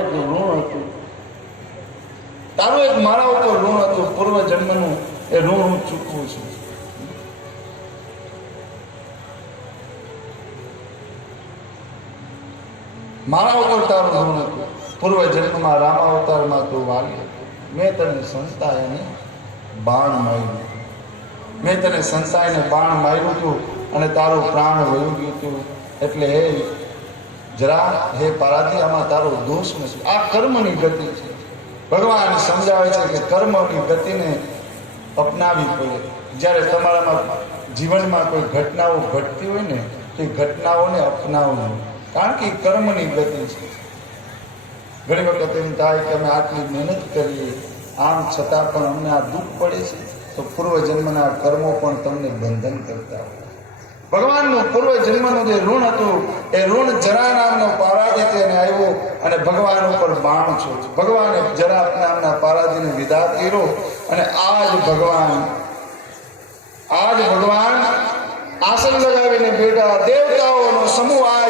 એક ઋણ હતું, તારું એક મારા ઉપર ઋણ હતું, પૂર્વ જન્મનું એ ઋણ હું ચૂકવું છું. મારા ઉપર તારું ઋણ હતું. પૂર્વ જન્મમાં રામાવતારમાં તું વાલી હતું. મેં તને સંતાઈને બાણ માર્યું, મેં તને સંતાઈને બાણ માર્યું હતું અને તારું પ્રાણ વયું ગયું હતું. એટલે હે જરા, હે પારાધી, આમાં તારો દોષ નથી. આ કર્મની ગતિ છે. ભગવાન સમજાવે છે કે કર્મની ગતિને અપનાવી પડે. જ્યારે તમારામાં જીવનમાં કોઈ ઘટનાઓ ઘટતી હોય ને, તે ઘટનાઓને અપનાવવું, કારણ કે કર્મની ગતિ છે. ઘણી વખત એમ થાય કે અમે આટલી મહેનત કરીએ, આમ છતાં પણ અમને આ દુઃખ પડે છે, તો પૂર્વજન્મના કર્મો પણ તમને બંધન કરતા હોય. ભગવાનનું પૂર્વ જન્મનું જે ઋણ હતું, એ ઋણ જરા નામનો પારાધી તેને આવ્યો અને ભગવાન ઉપર બાણ છોડ્યો. ભગવાને જરા નામના પારાધીને વિદા કર્યો અને આજ ભગવાન આસન લગાવીને બેઠા. દેવતાઓનો સમૂહ આ